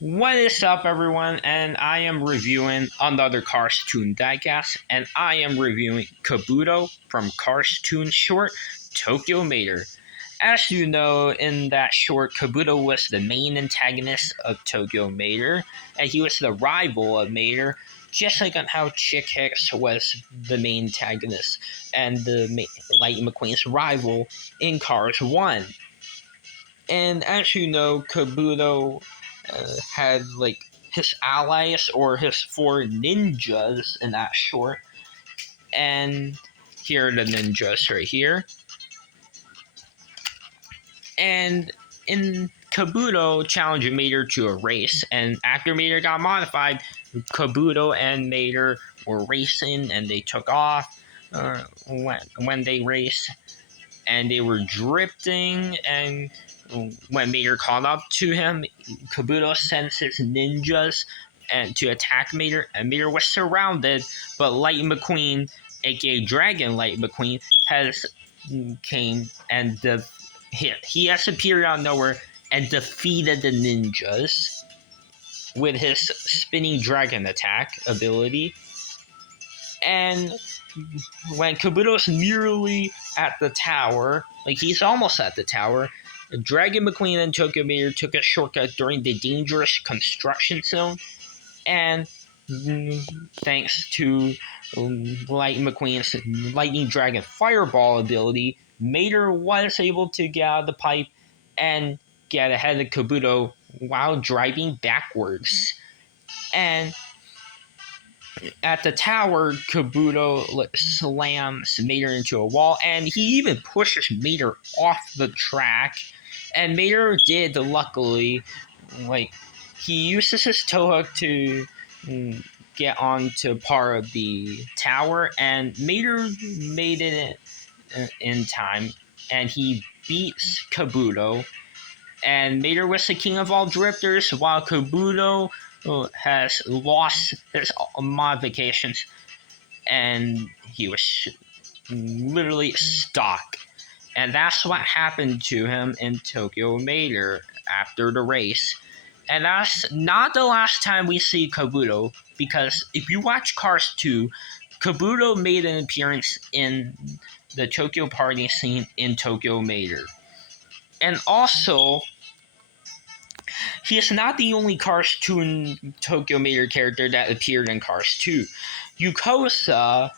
What is up, everyone? And I am reviewing another Cars Toon diecast, and I am reviewing Kabuto from Cars Toon short Tokyo Mater. As you know, in that short, Kabuto was the main antagonist of Tokyo Mater, and he was the rival of Mater, just like on how Chick Hicks was the main antagonist and the Lightning McQueen's rival in Cars 1. And as you know, Kabuto had like his allies or his four ninjas in that short. And here are the ninjas right here. And in Kabuto challenged Mater to a race, and after Mater got modified, Kabuto and Mater were racing, and they took off when they raced, and they were drifting, and when Mater caught up to him, Kabuto sends his ninjas and to attack Mater, and Mater was surrounded, but Lightning McQueen, aka Dragon Lightning McQueen, came and he has appeared out of nowhere and defeated the ninjas with his spinning dragon attack ability. And when Kabuto's nearly at the tower, like he's almost at the tower, Dragon McQueen and Tokyo Mater took a shortcut during the dangerous construction zone, and thanks to Lightning McQueen's Lightning Dragon Fireball ability, Mater was able to get out of the pipe and get ahead of Kabuto while driving backwards. And at the tower, Kabuto slams Mater into a wall, and he even pushes Mater off the track. And Mater did, luckily, he uses his tow hook to get onto part of the tower, and Mater made it in time, and he beats Kabuto. And Mater was the king of all drifters, while Kabuto has lost his modifications, and he was literally stuck. And that's what happened to him in Tokyo Mater after the race. And that's not the last time we see Kabuto, because if you watch Cars 2, Kabuto made an appearance in the Tokyo party scene in Tokyo Mater. And also, he is not the only Cars 2 and Tokyo Mater character that appeared in Cars 2. Yukosa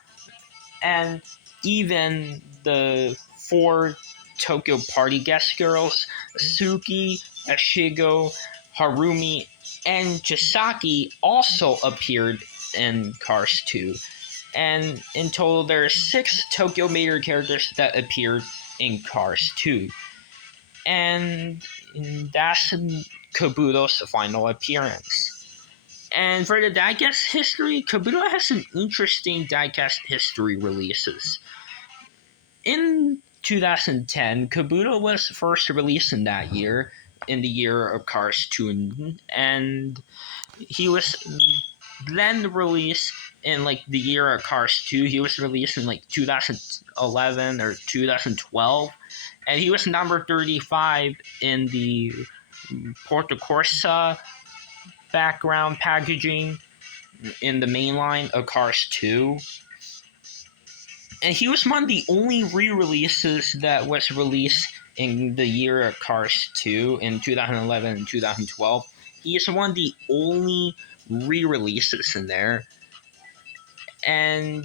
and even the four Tokyo party guest girls, Suki, Ashigo, Harumi, and Chisaki also appeared in Cars 2. And in total, there are 6 Tokyo Mater characters that appeared in Cars 2. And that's Kabuto's final appearance. And for the diecast history, Kabuto has some interesting diecast history releases. In 2010, Kabuto was first released in that year, in the year of Cars Toon, and he was then released in the year of Cars 2. He was released in 2011 or 2012, and he was number 35 in the Porto Corsa background packaging in the main line of Cars 2. And he was one of the only re-releases that was released in the year of Cars 2 in 2011 and 2012. He is one of the only re-releases in there. And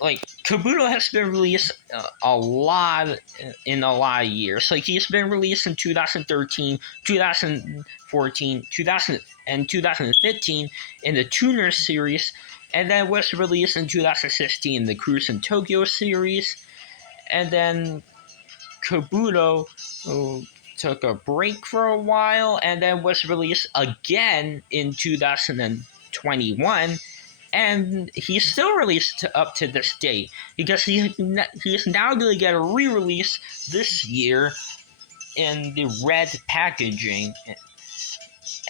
Kabuto has been released a lot in a lot of years. He's been released in 2013, 2014, 2000, and 2015 in the Tuner series, and then was released in 2016 in the Cruise in Tokyo series. And then Kabuto took a break for a while, and then was released again in 2021. And he's still released up to this date, because he is now going to get a re-release this year in the red packaging.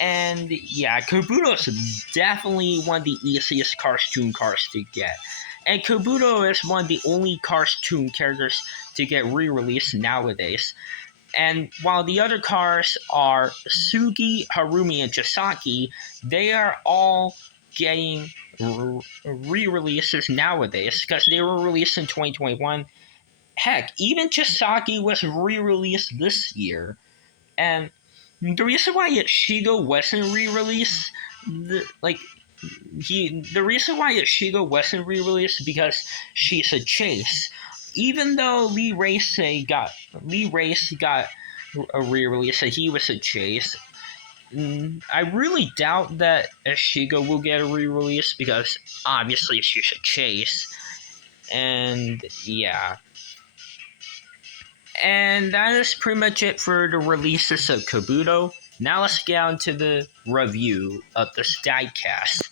And yeah, Kabuto is definitely one of the easiest Cars Toon cars to get. And Kabuto is one of the only Cars Toon characters to get re-released nowadays. And while the other cars are Sugi, Harumi, and Chisaki, they are all getting re-releases nowadays because they were released in 2021. Heck, even Chisaki was re-released this year. And the reason why Ichigo wasn't re-released, the reason why Ichigo wasn't re-released because she's a chase. Even though Lee Race got a re-release, that he was a chase. I really doubt that Ichigo will get a re-release because obviously she's a chase. And yeah. And that is pretty much it for the releases of Kabuto. Now let's get on to the review of this diecast.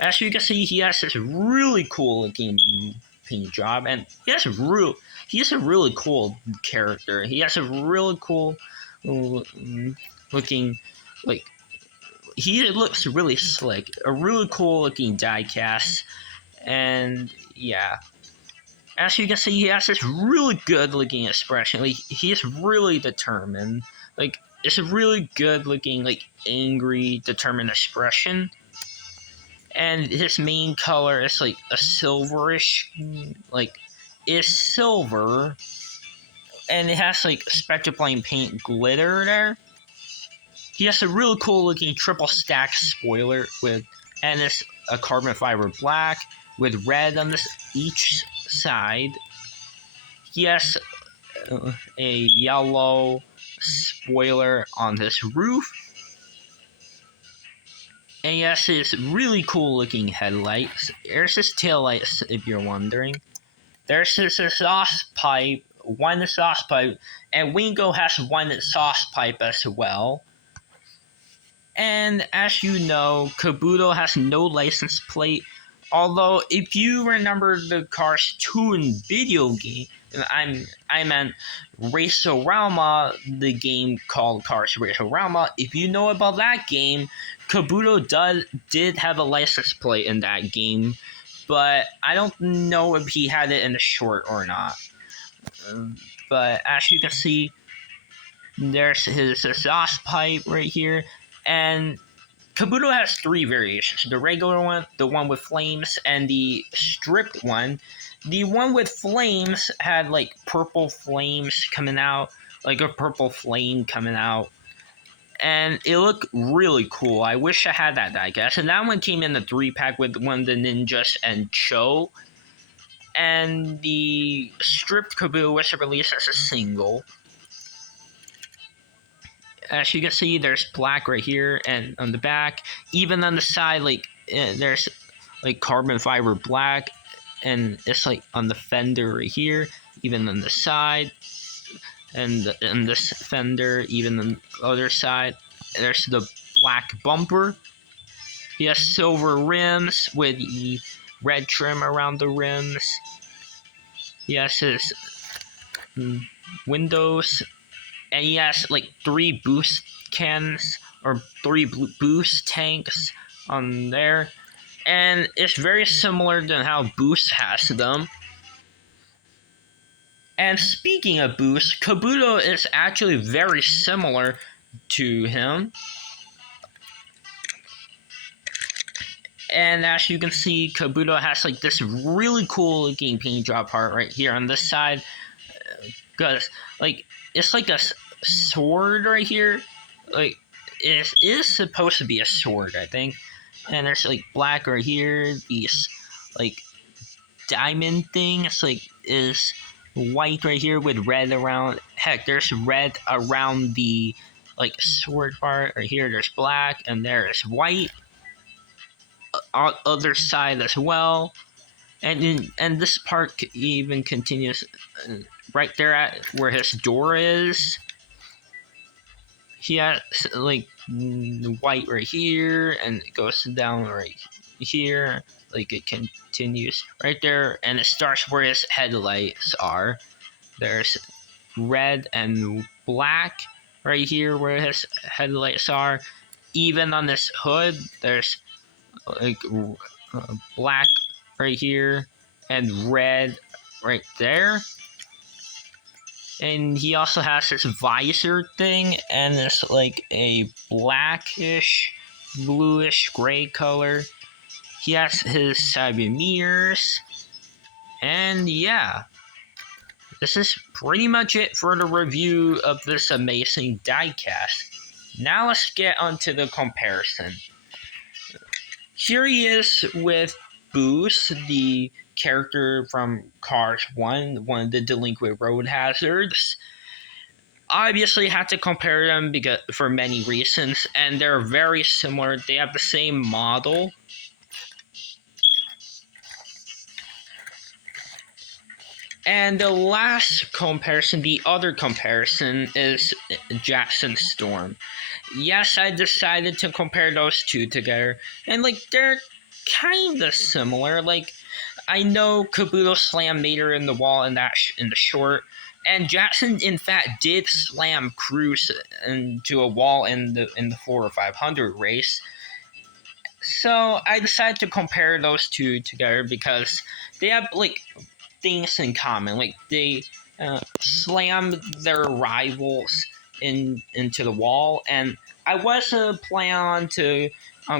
As you can see, he has this really cool looking paint job, and he has a really cool character. He has a really cool looking, like, he looks really slick. A really cool looking diecast, and yeah. As you can see, he has this really good looking expression. Like, he is really determined. Like, it's a really good looking, like, angry, determined expression. And his main color is like a silverish, like, it's silver, and it has like Spectraplane paint glitter there. He has a really cool looking triple stack spoiler and it's a carbon fiber black with red on each side. He has a yellow spoiler on his roof. And he has his really cool looking headlights. There's his tail lights, if you're wondering. There's his exhaust pipe, one exhaust pipe, and Wingo has one exhaust pipe as well. And as you know, Kabuto has no license plate. Although, if you remember the Cars Toon video game, I meant Racerama, the game called Cars Racerama. If you know about that game, Kabuto did have a license plate in that game, but I don't know if he had it in the short or not. But as you can see, there's his exhaust pipe right here, and Kabuto has three variations: the regular one, the one with flames, and the stripped one. The one with flames had like purple flames coming out, like a purple flame coming out, and it looked really cool. I wish I had that diecast. And that one came in the 3-pack with one of the ninjas and Cho. And the stripped Kabuto was released as a single. As you can see, there's black right here and on the back. Even on the side, like, there's like carbon fiber black, and it's like on the fender right here, even on the side, and this fender, even on the other side. There's the black bumper. He has silver rims with the red trim around the rims. He has his windows, and he has like 3 boost cans or 3 boost tanks on there, and it's very similar to how Boost has them. And speaking of Boost, Kabuto is actually very similar to him. And as you can see, Kabuto has like this really cool looking paint job part right here on this side, because like it's like a sword right here. Like, it is supposed to be a sword, I think. And there's like black right here. These like diamond thing. It's like is white right here with red around. Heck, there's red around the like sword part right here. There's black, and there is white on other side as well. And this part even continues right there at where his door is. He has like white right here, and it goes down right here. Like, it continues right there, and it starts where his headlights are. There's red and black right here where his headlights are. Even on this hood, there's like black right here and red right there. And he also has this visor thing, and this like a blackish, bluish gray color. He has his centimeters, and yeah, this is pretty much it for the review of this amazing diecast. Now let's get onto the comparison. Here he is with Boost, the character from Cars 1, one of the delinquent road hazards. Obviously had to compare them because for many reasons, and they're very similar. They have the same model. And the last comparison, the other comparison, is Jackson Storm. Yes, I decided to compare those two together, and like they're kind of similar. Like I know Kabuto slammed Mater in the wall in in the short, and Jackson in fact did slam Cruz into a wall in the 4 or 500 race. So I decided to compare those two together because they have like things in common. Like they slam their rivals into the wall, and I was planning on to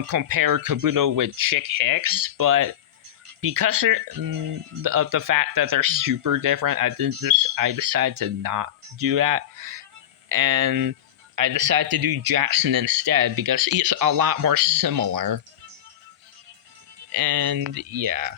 compare Kabuto with Chick Hicks, but because of the fact that they're super different, I decided to not do that, and I decided to do Jackson instead because he's a lot more similar. And yeah.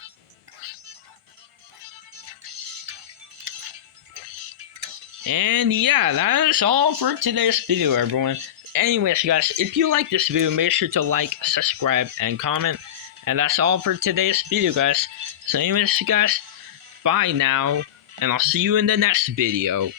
And yeah, that is all for today's video, everyone. Anyways, guys, if you like this video, make sure to like, subscribe, and comment. And that's all for today's video, guys. So anyways, guys, bye now, and I'll see you in the next video.